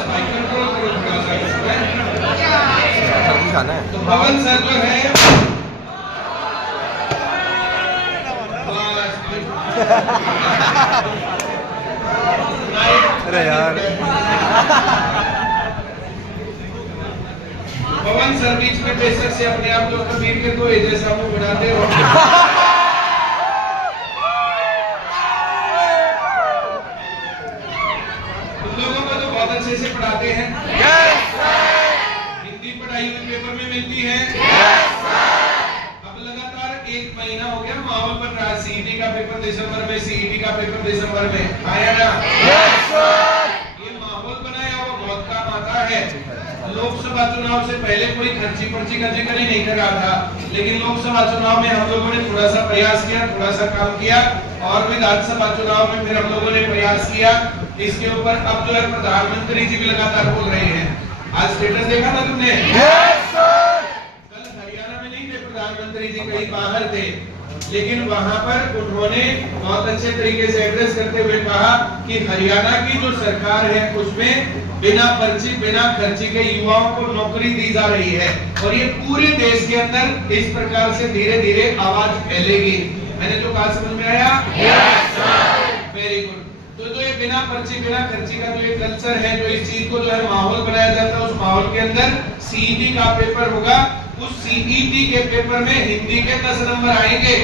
Spike control करो थोड़ा सा इसमें। खाना है तो पवन सर जो है अरे यार पवन सर बीच में बेशक से अपने आप को कबीर के कोई जैसा मुंह बनाते हो। तुम लोगों को तो बहुत अच्छे से पढ़ाते हैं। हिंदी पढ़ाई हुई पेपर में मिलती है। अब लगातार 1 महीना हो गया माहौल बन रहा है। सीईटी का पेपर दिसंबर में, सीईटी का पेपर दिसंबर में, आया ना? ये माहौल बनाया वो बहुत काम आता है। लोकसभा चुनाव से पहले कोई खर्ची पर्ची का जिक्र ही नहीं कर रहा था, लेकिन लोकसभा चुनाव में हम लोगों ने थोड़ा सा प्रयास किया, थोड़ा सा काम किया, और विधानसभा चुनाव में फिर हम लोगों ने प्रयास किया। इसके ऊपर अब जो है प्रधानमंत्री जी भी लगातार बोल रहे हैं। आज स्टेटस देखा था तुमने? कल हरियाणा में नहीं थे प्रधानमंत्री जी, कहीं बाहर थे, लेकिन वहां पर उन्होंने बहुत अच्छे तरीके से एड्रेस करते हुए कहा कि हरियाणा की जो सरकार है उसमें बिना पर्ची बिना खर्ची के युवाओं को नौकरी दी जा रही है, और ये पूरे देश के अंदर इस प्रकार से धीरे धीरे आवाज फैलेगी। मैंने जो कहा समझ में आया? Very good. तो जो ये बिना पर्ची बिना खर्ची का जो ये कल्चर है, जो इस चीज को जो है माहौल बनाया जाता है, उस माहौल के अंदर सीईटी का पेपर होगा। उस सीईटी के पेपर में हिंदी के 10 नंबर आएंगे।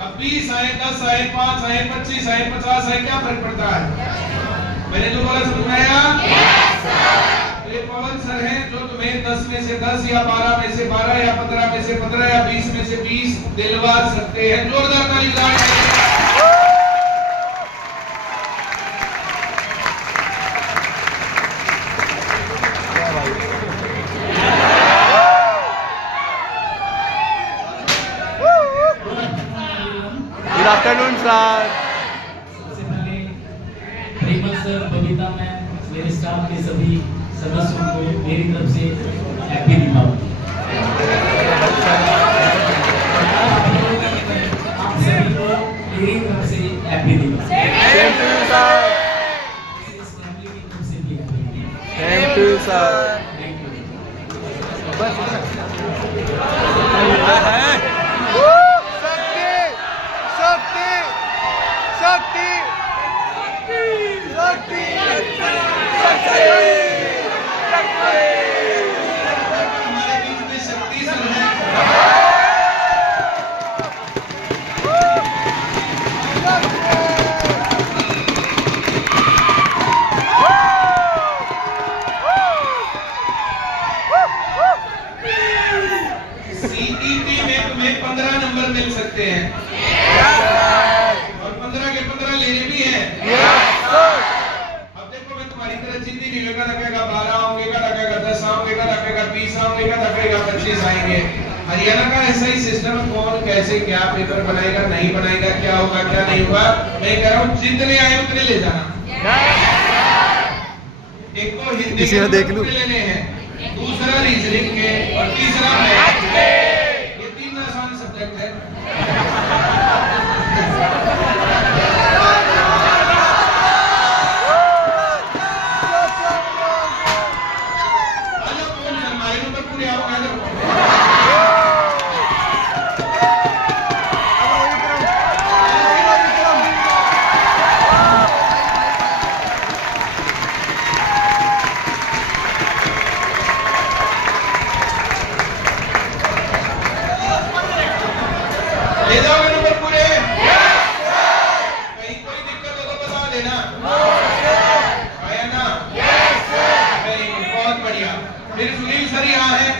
अब 20 आए, 10 आए, 5 आए, 25 आए, 50 आए, क्या फर्क पड़ता है? मैंने जो बोला समझ में आया? ये पवन सर हैं जो तुम्हें 10 में से 10 या 12 में से 12 या 15 में से 15 या 20 में से 20 दिलवा सकते हैं। जोरदार ताली बजाएं। Good afternoon sir. सबसे पहले परिमल सर, बबीता मैम, मेरे स्टाफ के सभी सदस्यों को मेरी तरफ से हैप्पी दीपावली। आप सभी को मेरी तरफ से happy Deepawali. Same to you sir. इस फैमिली की तरफ से भी happy Deepawali. Same to you sir. Thank you. हमारे बीच में शक्ति सर हैं। सीईटी में तुम्हें 15 नंबर मिल सकते हैं, और 15 के 15 लेने भी हैं। अब देखो, मैं तुम्हारी तरह जितनी नहीं लगा रखेगा, 12 होंगे का रखेगा, 10 होंगे का रखेगा, 20 होंगे का रखेगा, 25 आएंगे। हरियाणा का ऐसा ही सिस्टम, कौन कैसे क्या पेपर बनाएगा नहीं बनाएगा, क्या होगा क्या नहीं होगा, मैं कह रहा हूँ जितने आए उतने ले जाना। एक तो हिंदी के देख लूं। लेने हैं, दूसरा रीजनिंग के, और तीसरा मैथ के। ये 3 आसान सब्जेक्ट है। आजा कौन सर, हमारे नंबर पूरे आओ, आजा। ले जाओगे नंबर पूरे? कहीं कोई दिक्कत हो तो बता देना। आया ना? वेरी गुड, बहुत बढ़िया। फिर सुनील सर यहाँ है।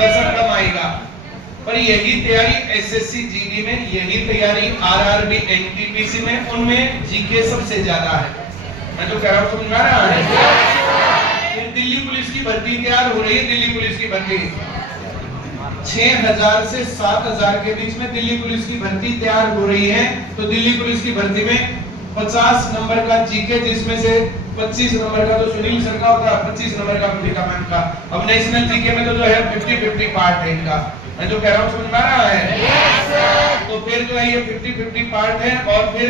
थोड़ा सा कम आएगा। पर यही तैयारी एसएससी जीडी में, यही तैयारी आरआरबी एनटीपीसी में, उनमें जीके सबसे ज्यादा है। मैं जो कह रहा हूँ समझ में आ रहा है? फिर दिल्ली पुलिस की भर्ती तैयार हो रही है। दिल्ली पुलिस की भर्ती 6000 से 7000 के बीच में दिल्ली पुलिस की भर्ती तैयार हो रही है। तो दिल्ली पुलिस की भर्ती में 50 नंबर का जीके, जिसमें से 25 नंबर का तो सुनील सर का होगा, 25 नंबर का बबीता मैम का। अब नेशनल जीके में तो जो है 50-50 पार्ट है इनका। मैं जो कह रहा हूँ समझ में आ रहा है? yes, तो फिर जो है ये 50-50 पार्ट है। और फिर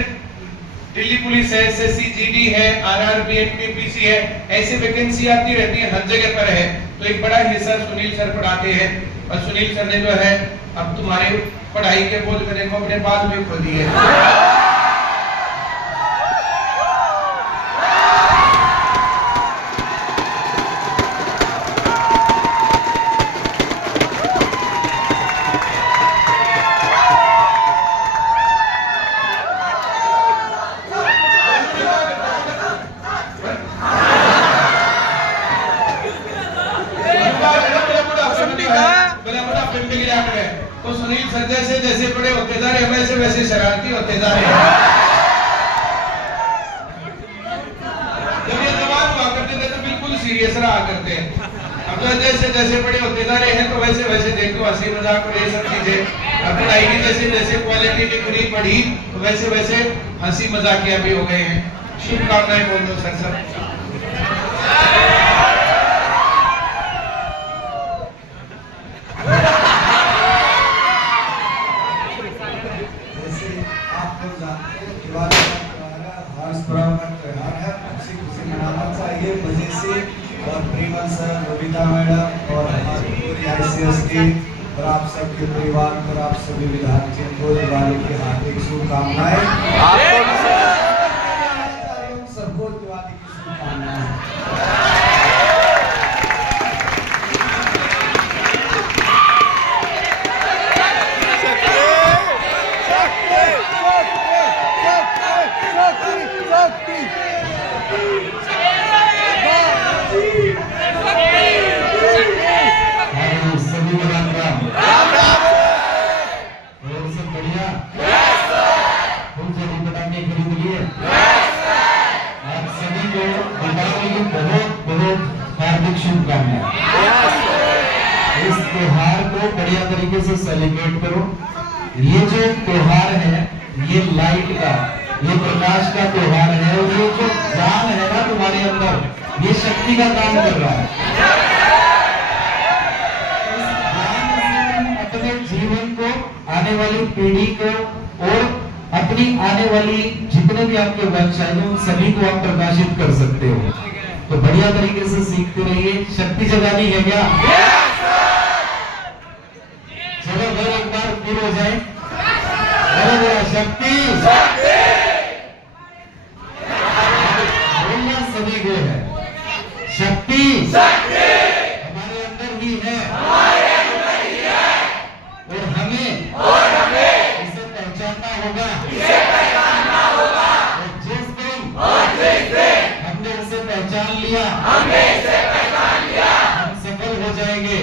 दिल्ली पुलिस है, एसएससी जीडी है, आरआरबी एनटीपीसी है, ऐसे वैकेंसी आती रहती है, हर जगह पर है। तो एक बड़ा हिस्सा सुनील सर पढ़ाते हैं और सुनील सर ने जो है अब तुम्हारे पढ़ाई के बोझ को देखो अपने बाल में खो दिए। तो सुनील सर जैसे जैसे बड़े होते जा रहे हैं वैसे वैसे शरारती होते जा रहे हैं। जब ये जवान हुआ करते थे तो बिल्कुल सीरियस रहा करते हैं। अब तो जैसे जैसे बड़े होते जा रहे हैं तो वैसे वैसे देखो हंसी मजाक और ये सब चीजें। अब पढ़ाई की जैसे जैसे क्वालिटी निखरी पढ़ी तो वैसे वैसे हंसी मजाकिया भी हो गए हैं। शुभकामनाएं बोल दो सर सब। मजे से और प्रेमल सर, बबीता मैडम और हमारी पूरी आईसीएस टीम और आप सबके परिवार और आप सभी विद्यार्थियों को दिवाली की हार्दिक शुभकामनाएं। सबको दिवाली की शुभकामनाएं। इस त्योहार को बढ़िया तरीके से सेलिब्रेट करो। ये जो त्योहार है ये लाइट का, ये प्रकाश का त्योहार है और ये जो ज्ञान है ना तुम्हारे अंदर, ये शक्ति का काम कर रहा है। इस ज्ञान से अपने जीवन को, आने वाली पीढ़ी को और अपनी आने वाली जितने भी आपके वंश आएंगे उन सभी को आप प्रकाशित कर सकते हो। तो बढ़िया तरीके से सीखते रहिए। शक्ति जगानी है क्या? चलो घर एक बार फिर हो जाए। शक्ति बोलना सभी को है। शक्ति हमारे अंदर ही है और हमें इसे पहचानना होगा। और जिस दिन हमने इसे पहचान लिया हम सफल हो जाएंगे।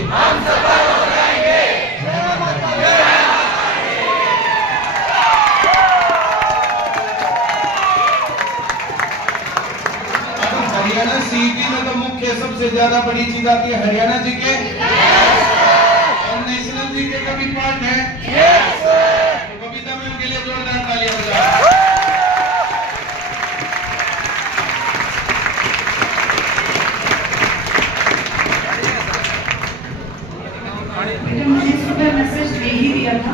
हरियाणा सीईटी में तो मुख्य सबसे ज्यादा बड़ी चीज आती है हरियाणा जी के और नेशनल जी के का भी पार्ट है। तो बबीता मैम के लिए जोरदार तालियां बजाओ। मुझे सुबह मैसेज दे ही दिया था।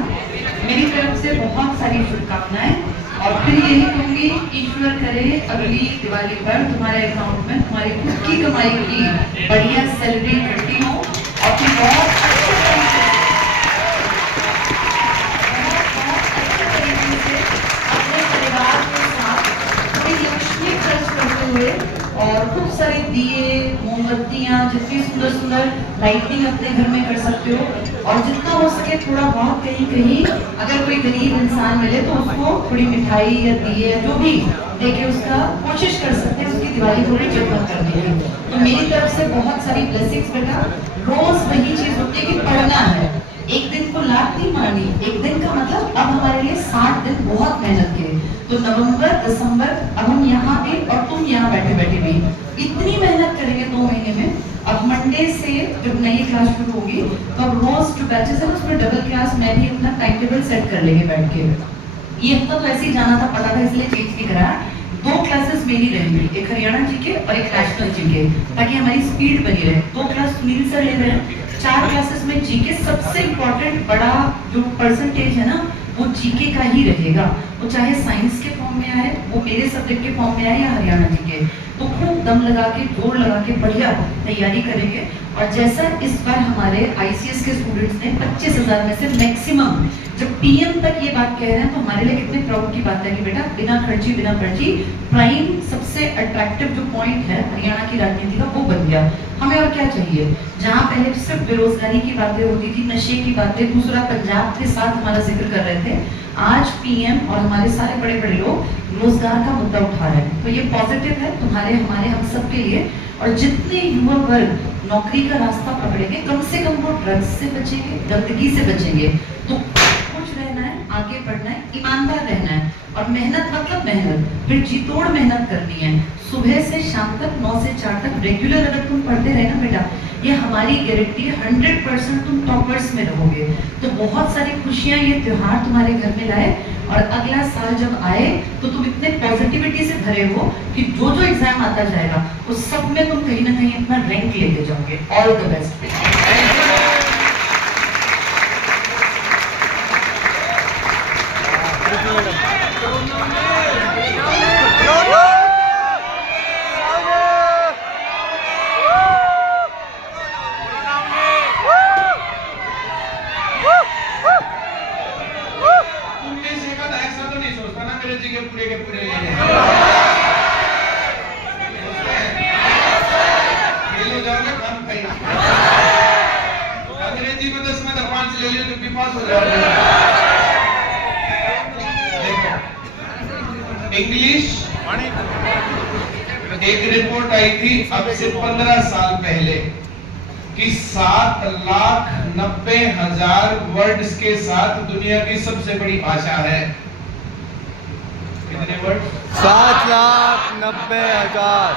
मेरी तरफ से बहुत सारी शुभकामनाएं और फिर यही कहूंगी ईश्वर करे अगली दिवाली पर तुम्हारे अकाउंट में तुम्हारी खुद की कमाई की बढ़िया सैलरी इकट्ठी हो और फिर बहुत अच्छे तरीके से अपने परिवार के साथ थोड़ी लक्ष्मी खर्च करते हुए और और खूब सारे दिए, मोमबत्तियां, जितनी सुंदर सुंदर लाइटिंग अपने घर में कर सकते हो। और जितना हो सके थोड़ा बहुत कहीं कहीं अगर कोई गरीब इंसान मिले तो उसको थोड़ी मिठाई या दिए जो भी देके उसका कोशिश कर सकते हैं उसकी दिवाली थोड़ी जगमग करने की। तो मेरी तरफ से बहुत सारी ब्लेसिंग्स बेटा। रोज वही चीज होती है कि पढ़ना है, एक दिन को लात नहीं मारनी। एक दिन का मतलब अब हमारे लिए 60 दिन बहुत मेहनत के। तो नवंबर दिसंबर अब हम यहाँ भी और तुम यहाँ बैठे बैठे भी इतनी मेहनत करेंगे 2 महीने में। अब मंडे से जब नई क्लास शुरू होगी तो अब रोज 2 बैचेस है, उसमें डबल क्लास में भी अपना टाइम टेबल सेट कर लेंगे बैठ के। ये हफ्ता तो ऐसे ही जाना था, पता था, इसलिए चेंज नहीं करा। 2 क्लासेस मेरी रहेंगी, एक हरियाणा जी के और एक नेशनल जी के, ताकि हमारी स्पीड बनी रहे। 2 क्लास सुनील सर ले रहे हैं, 4 क्लासेस में जीके सबसे इम्पोर्टेंट बड़ा जो परसेंटेज है ना वो जीके का ही रहेगा। वो चाहे साइंस के फॉर्म में आए, वो मेरे सब्जेक्ट के फॉर्म में आए या हरियाणा जी के। तो खूब दम लगा के जोर लगा के बढ़िया तैयारी करेंगे। और जैसा इस बार हमारे आईसीएस के स्टूडेंट्स ने 25,000 में से मैक्सिमम जब पीएम तक ये बात कह रहे हैं तो हमारे लिए कितने प्राउड की बात है कि बेटा बिना खर्ची प्राइम सबसे अट्रैक्टिव जो पॉइंट है हरियाणा की राजनीति का वो बन गया। हमें और क्या चाहिए? जहाँ पहले सिर्फ बेरोजगारी की बातें होती थी, नशे की बातें, दूसरा पंजाब के साथ हमारा जिक्र कर रहे थे, आज पीएम और हमारे सारे बड़े बड़े लोग रोजगार का मुद्दा उठा रहे हैं। तो ये पॉजिटिव है तुम्हारे हमारे हम सब के लिए। और जितने युवा वर्ग नौकरी का रास्ता पकड़ेंगे कम से कम वो ड्रग्स से बचेंगे, गंदगी से बचेंगे। तो खुश रहना है, आगे बढ़ना है, ईमानदार रहना है और मेहनत मतलब मेहनत, फिर जी तोड़ मेहनत करनी है। सुबह से शाम तक 9 से 4 तक रेगुलर अगर तुम पढ़ते रहे ना बेटा, ये हमारी गारंटी है 100% तुम टॉपर्स में रहोगे। तो बहुत सारी खुशियां ये त्योहार तुम्हारे घर में लाए और अगला साल जब आए तो तुम इतने पॉजिटिविटी से भरे हो कि जो जो एग्जाम आता जाएगा उस सब में तुम कहीं ना कहीं अपना रैंक लेके जाओगे। All the best. तुमने से का ऐसा तो नहीं सोचता ना मेरे जी के पूरे लेने खेलो जाओगे काम खाई। अंग्रेजी में 10 में 5 ले लियो तो भी पास हो जाओगे। इंग्लिश एक रिपोर्ट आई थी अब से 15 साल पहले कि 7,90,000 वर्ड्स के साथ दुनिया की सबसे बड़ी भाषा है। कितने वर्ड? 7,90,000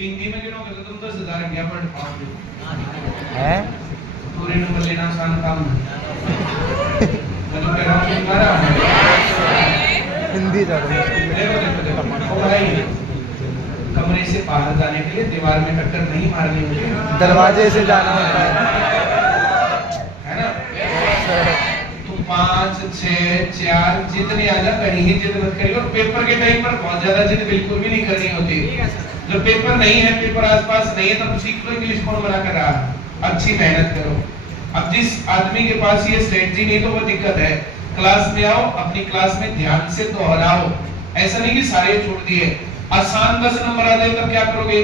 हिंदी में गिनोगे तो तुम 10,000 इंडिया पढ़ पाओगे। है। पूरे नंबर लेना आसान काम है। मैं तो कह रहा हूँ तुम्हारा हिंदी ज्यादा देखो भाई, कमरे से बाहर जाने के लिए दीवार में टक्कर नहीं मारनी होती, दरवाजे से जाना होता है ना? तो 5, 6, 4 जितनी आ जा कहीं ही जिद मत करिए। और पेपर के टाइम पर बहुत ज्यादा जिद बिल्कुल भी नहीं करनी होती। जब पेपर नहीं है, पेपर आसपास नहीं है, तब सीख लो इंग्लिश कौन मना कर रहा है, अच्छी मेहनत करो। अब जिस आदमी के पास ये स्ट्रेटजी नहीं तो वो दिक्कत है। क्लास में आओ, अपनी क्लास में ध्यान से दोहराओ, ऐसा नहीं कि सारे छोड़ दिए। आसान 10 नंबर आ जाए तब क्या करोगे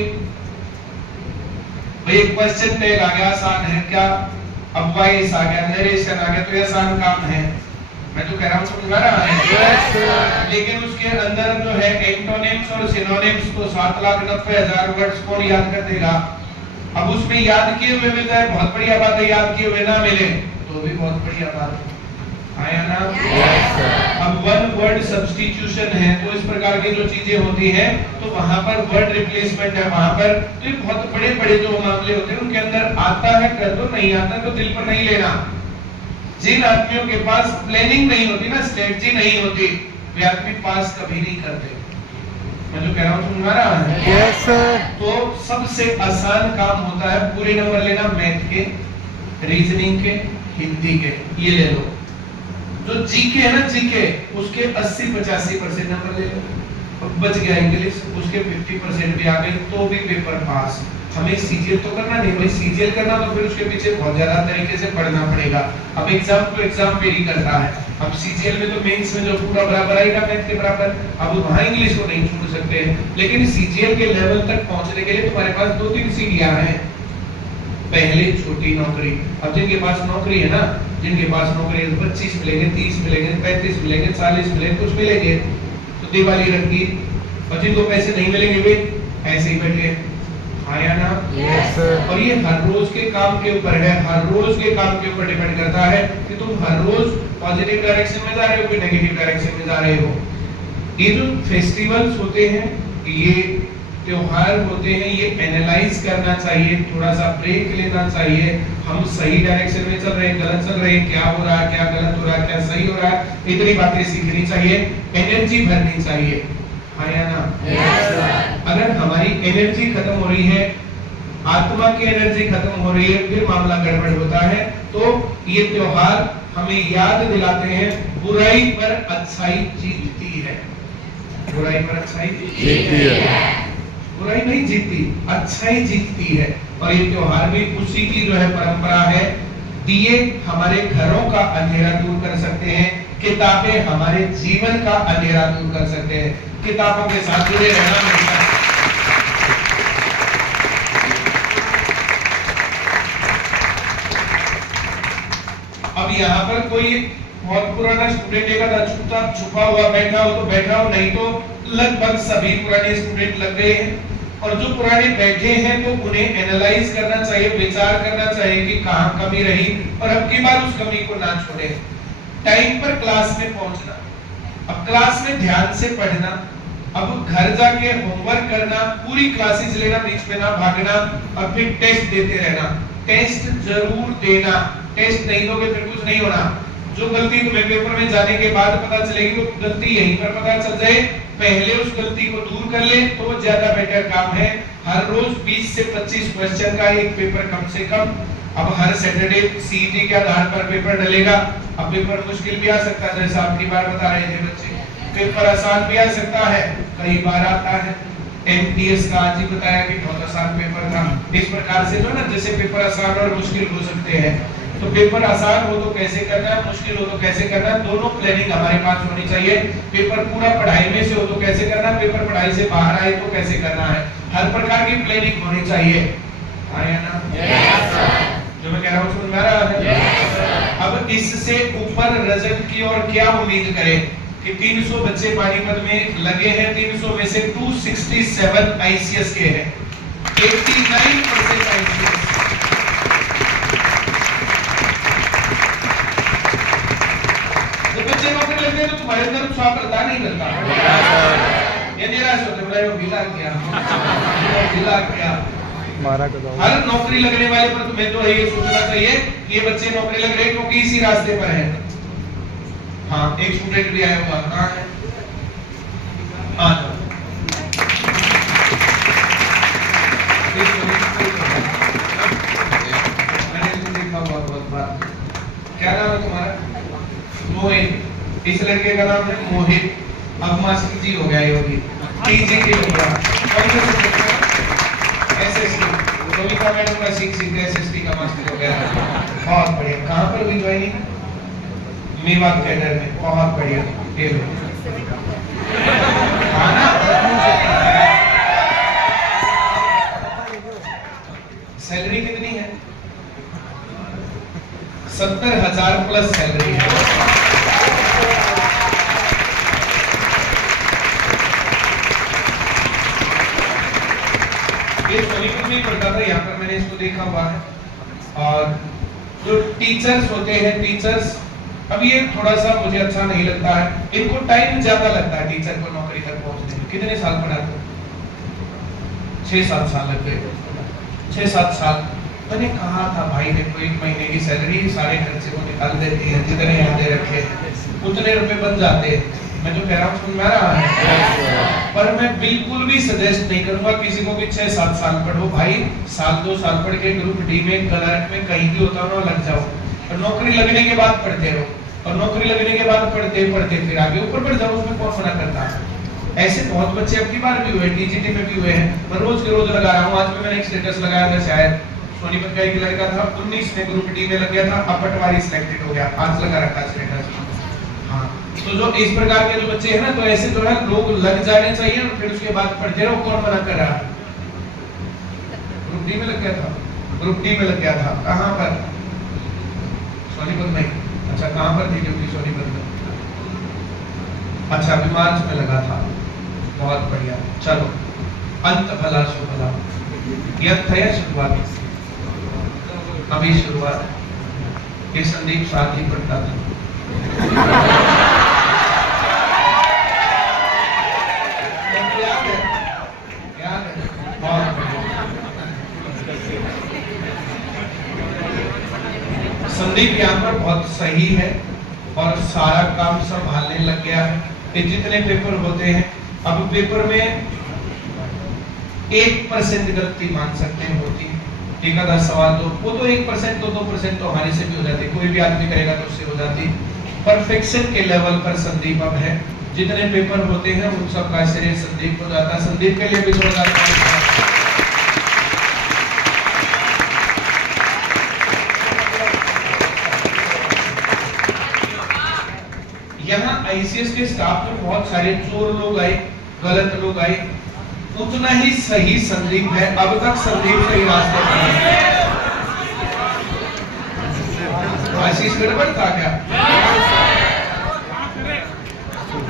भाई? एक क्वेश्चन टैग आ गया, आसान है क्या? अब वॉइस आ गया, नरेशन आ गया, तो ये आसान काम है। मैं तो कह रहा हूँ समझ आ रहा है। लेकिन उसके अंदर जो है एंटोनिम्स और सिनोनिम्स तो 7,90,000 वर्ड्स कौन याद कर देगा? अब उसमें याद किए हुए मिलता है, बहुत बढ़िया बात है। याद किए हुए ना मिले तो भी बहुत बढ़िया बात है, आया ना? अब वन वर्ड सब्स्टिट्यूशन है, तो इस प्रकार की जो चीजें होती हैं तो वहां पर वर्ड रिप्लेसमेंट है। वहां पर तो ये बहुत बड़े बड़े जो मामले होते हैं उनके अंदर आता है कर दो, नहीं आता तो दिल पर नहीं लेना। जिन आदमियों के पास प्लानिंग नहीं होती ना, स्ट्रेटजी नहीं होती, वे आदमी पास कभी नहीं करते। मैं जो कह रहा हूँ तुम्हारा है। Yes sir. तो सबसे आसान काम होता है पूरे नंबर लेना, मैथ के, रीजनिंग के, हिंदी के, ये ले लो। जो जीके है ना, जीके उसके 80-85% नंबर ले लो। बच गया इंग्लिश, उसके 50% भी आ गई तो भी पेपर पास। हमें सीजीएल तो करना नहीं, भाई सीजीएल करना तो फिर उसके पीछे बहुत ज्यादा तरीके से पढ़ना पड़ेगा। अब एग्जाम तो एग्जाम वेरी करता है। अब सीजीएल में तो मेंस में जो पूरा बराबर आएगा मैथ के बराबर, अब वहां इंग्लिश को नहीं छोड़ सकते हैं, लेकिन सीजीएल के लेवल तक पहुंचने के लिए तुम्हारे पास 2-3 सीढ़ियां हैं। पहले छोटी नौकरी, अब जिनके पास नौकरी है ना, जिनके पास नौकरी है 25 मिलेंगे, 30 मिलेंगे, 35 मिलेंगे, 40 मिलेंगे, कुछ मिलेंगे तो दिवाली रंगी, और जिनको पैसे नहीं मिलेंगे वे ऐसे ही बैठे आया ना। Yes sir. और ये हर रोज के काम के ऊपर है, हर रोज के काम के ऊपर डिपेंड करता है कि तुम हर रोज पॉजिटिव डायरेक्शन में जा रहे हो कि नेगेटिव डायरेक्शन में जा रहे हो। ये जो फेस्टिवल्स होते हैं, ये त्योहार होते हैं, ये एनालाइज करना चाहिए, थोड़ा सा ब्रेक लेना चाहिए। हम सही डायरेक्शन में चल रहे हैं, गलत चल रहे हैं, क्या हो रहा है, क्या गलत हो रहा है, क्या सही हो रहा है, इतनी बातें सीखनी चाहिए, एनर्जी भरनी चाहिए। हाँ या ना? अगर हमारी एनर्जी खत्म हो रही है, आत्मा की एनर्जी खत्म हो रही है, फिर मामला गड़बड़ होता है। तो ये त्योहार हमें याद दिलाते हैं बुराई पर अच्छाई जीतती है। बुराई पर अच्छाई जीतती है। बुराई नहीं जीतती, अच्छाई जीतती है। और ये त्योहार भी उसी की जो है परंपरा है। दिए हमारे घरों का अंधेरा दूर कर सकते हैं, किताबें हमारे जीवन का अंधेरा दूर कर सकते हैं। किताबों के साथ जुड़े रहना हमेशा। अब यहाँ पर कोई बहुत पुराना स्टूडेंट एक आधा चुपचाप छुपा हुआ बैठा हो तो बैठा हो, नहीं तो लगभग सभी पुराने स्टूडेंट लग गए हैं। और जो पुराने बैठे हैं तो उन्हें एनालाइज करना चाहिए, विचार करना चाहिए कि कहाँ कमी रही और अब की बार उस कमी को ना छोड़े। टाइम पर क्लास में पहुंचना, अब क्लास में ध्यान से पढ़ना, अब घर जाके होमवर्क करना, पूरी क्लासेस लेना, बीच में ना भागना, और फिर टेस्ट देते रहना। टेस्ट जरूर देना, टेस्ट नहीं दोगे फिर कुछ नहीं होना। जो गलती तुम्हें पेपर में जाने के बाद पता चलेगी वो गलती यहीं पर पता चल जाए, पहले उस गलती को दूर कर ले तो वो ज्यादा बेटर काम है। हर रोज 20 से 25 क्वेश्चन का एक पेपर कम से कम। अब हर सैटरडे सीईटी के आधार पर पेपर डलेगा। अब पेपर मुश्किल भी आ सकता है, जैसा आपकी बार बता रहे थे बच्चे, पेपर आसान भी आ सकता है, कई बार आता है। एमटीएस का आज ही बताया कि बहुत आसान पेपर था। इस प्रकार से जो ना जैसे पेपर आसान और मुश्किल हो सकते हैं, तो पेपर आसान हो तो कैसे करना है, मुश्किल हो तो कैसे करना है, दोनों प्लानिंग हमारे पास होनी चाहिए। पेपर पूरा पढ़ाई में से हो तो कैसे करना है, पेपर पढ़ाई से बाहर आए तो कैसे करना है, हर प्रकार की प्लानिंग होनी चाहिए। आया ना? Yes sir. जो मैं कह रहा हूँ समझ में आ रहा है? Yes sir. अब इससे ऊपर रिजल्ट की और क्या उम्मीद करें कि 300 बच्चे पानीपत में लगे हैं, 300 में से 267 आईसीएस के हैं, 89% आईसीएस। जब बच्चे नौकरी लगते हैं तो तुम्हारे अंदर उत्साह करता नहीं करता? ये निराश होते बोला यो ढीला क्या मारा को दो। हर नौकरी लगने वाले पर तुम्हें तो ये सोचना चाहिए कि ये बच्चे नौकरी लग रहे हैं क्योंकि इसी रास्ते पर है। हाँ, एक स्टूडेंट भी आया हुआ, कहाँ है? हाँ मैंने इसको देखा हुआ बहुत बार। क्या नाम है तुम्हारा? मोहित। इस लड़के का नाम है मोहित। अब मास्टर जी हो गया, योगी टीजी के हो गया। कौन सा सब्जेक्ट का? एसएसटी। कविता मैडम का सीख एसएसटी का मास्टर हो गया। बहुत बढ़िया। कहाँ पर हुई ज्वाइनिंग? मेवात कैडर में। बहुत बढ़िया। हाँ ना? सैलरी कितनी है? 70,000 प्लस सैलरी है। ये सोनीपत में ही पढ़ता था, यहाँ पर मैंने इसको देखा हुआ है। और जो टीचर्स होते हैं, टीचर्स, अब ये थोड़ा सा मुझे अच्छा नहीं लगता है, इनको टाइम ज्यादा लगता है टीचर को नौकरी तक पहुंचने में। कितने साल पढ़ाते? 6-7 साल लग गए। 6-7 साल। मैंने कहा था भाई देखो 1 महीने की सैलरी सारे खर्चे को निकाल देती है, जितने यहाँ दे रखे उतने रुपए बन जाते हैं। मैं जो कह रहा हूँ समझ में आ रहा है? पर मैं बिल्कुल भी सजेस्ट नहीं करूंगा किसी को भी 6-7 साल पढ़ो भाई। 1-2 साल पढ़ के ग्रुप डी में, क्लर्क में, कहीं भी होता हो लग जाओ, और नौकरी लगने के बाद पढ़ते रहो, और नौकरी लगने के बाद पढ़ते पढ़ते फिर आगे ऊपर बढ़ जाओ, उसमें कौन मना करता है? ऐसे बहुत बच्चे अब की बार भी हुए, टीजीटी में भी हुए हैं। मैं रोज के रोज लगा रहा हूँ। आज भी मैंने एक स्टेटस लगाया था, शायद सोनीपत का एक लड़का था, 19 में ग्रुप डी में लग गया था, अब पटवारी सिलेक्टेड हो गया। आज लगा रखा स्टेटस। हाँ, तो जो इस प्रकार के जो बच्चे हैं ना, तो ऐसे जो है लोग लग जाने चाहिए और फिर उसके बाद पढ़ते रहो। कौन मना कर रहा है? ग्रुप डी में लग गया था, ग्रुप डी में लग गया था। कहाँ पर? सोनीपत में। अच्छा, कहाँ पर थी ड्यूटी? सोनीपत में। अच्छा, अभी मार्च में लगा था। बहुत बढ़िया। चलो, अंत भला सो भला। यह था या शुरुआत? अभी शुरुआत। ये संदीप साथ ही पढ़ता था। याद है? याद है? बहुत बढ़िया। संदीप यहाँ पर बहुत सही है और सारा काम संभालने लग गया है। ये जितने पेपर होते हैं, अब पेपर में 1% गलती मान सकते हैं होती है। एक आधा सवाल तो वो तो 1% तो 2% तो हमारे से भी हो जाती है, कोई भी आदमी करेगा तो उससे हो जाती है। परफेक्शन के लेवल पर संदीप अब है। जितने पेपर होते हैं उन सब का श्रेय संदीप हो जाता है। संदीप के लिए भी जोरदार ताली। यहाँ आईसीएस के स्टाफ में बहुत सारे चोर लोग आए, गलत लोग आए, उतना ही सही संदीप है। अब तक संदीप सही रास्ते पर है। आशीष गड़बड़ था क्या?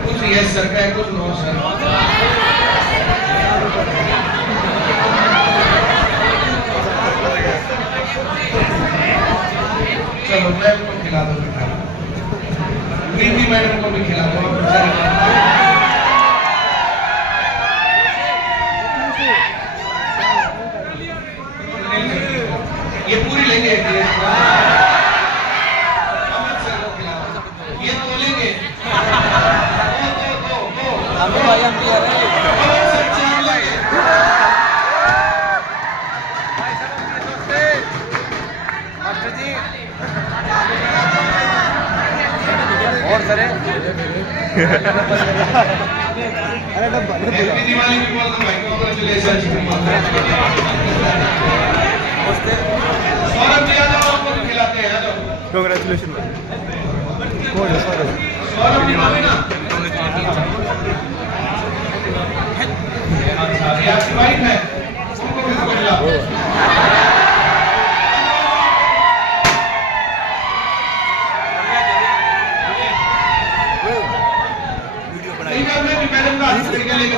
कुछ यस सर का है, कुछ नो सर। चलो, मैं उनको खिला दो मिठाई। प्रीति मैडम को भी खिला दो। ये पूरी लेंगे, अमित सर को खिला दो। ये तो लेंगे। और सर हैप्पी दिवाली भी बोल दो भाई। कांग्रेचुलेशन। सौरभ जी आ जाओ, आपको भी खिलाते हैं। आ जाओ। कांग्रेचुलेशन। सौरभ जी बोले ना। अच्छा, ये आपकी वाइफ है, उनको भी खिलाओ। मैडम का लेके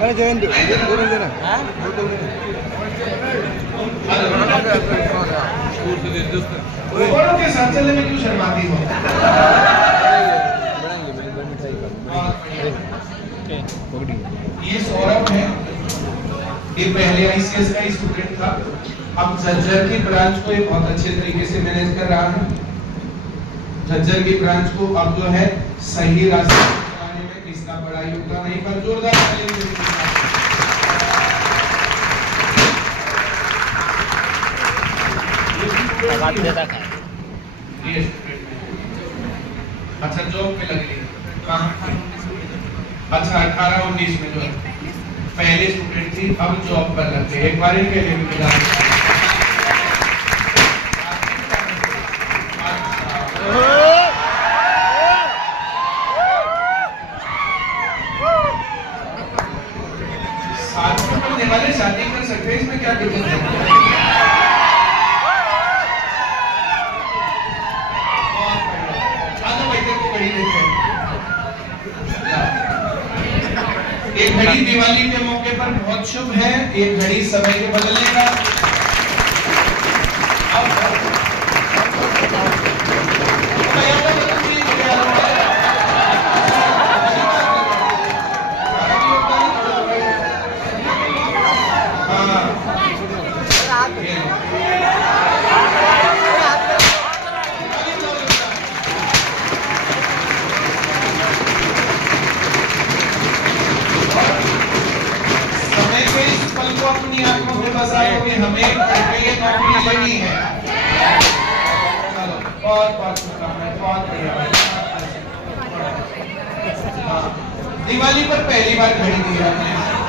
अरे जयंत बोल देना। औरों के साथ चलने में क्यों शर्माती हो? ये सौरभ है, ये पहले आईसीएस का स्टूडेंट था, अब झज्जर की ब्रांच को ये बहुत अच्छे तरीके से मैनेज कर रहा है। झज्जर की ब्रांच को अब जो है सही रास्ते पर चलाने में इसका बड़ा योगदान है। पर जोरदार ताली। अच्छा, जॉब पे लग गई कहाँ? अच्छा, 18-19 में जो है पहले स्टूडेंट थी, अब जॉब पर लग गई। एक बार इनके लिए भी मिला। साथ में पढ़ने वाले शादी कर सकते हैं, इसमें क्या दिक्कत है? एक घड़ी दिवाली के मौके पर बहुत शुभ है। एक घड़ी समय के बदलने का। हमें ये नौकरी लेनी है। चलो बहुत बहुत शुभकामनाएं, बहुत बढ़िया भाई। हाँ, दिवाली पर पहली बार घड़ी दी आपने।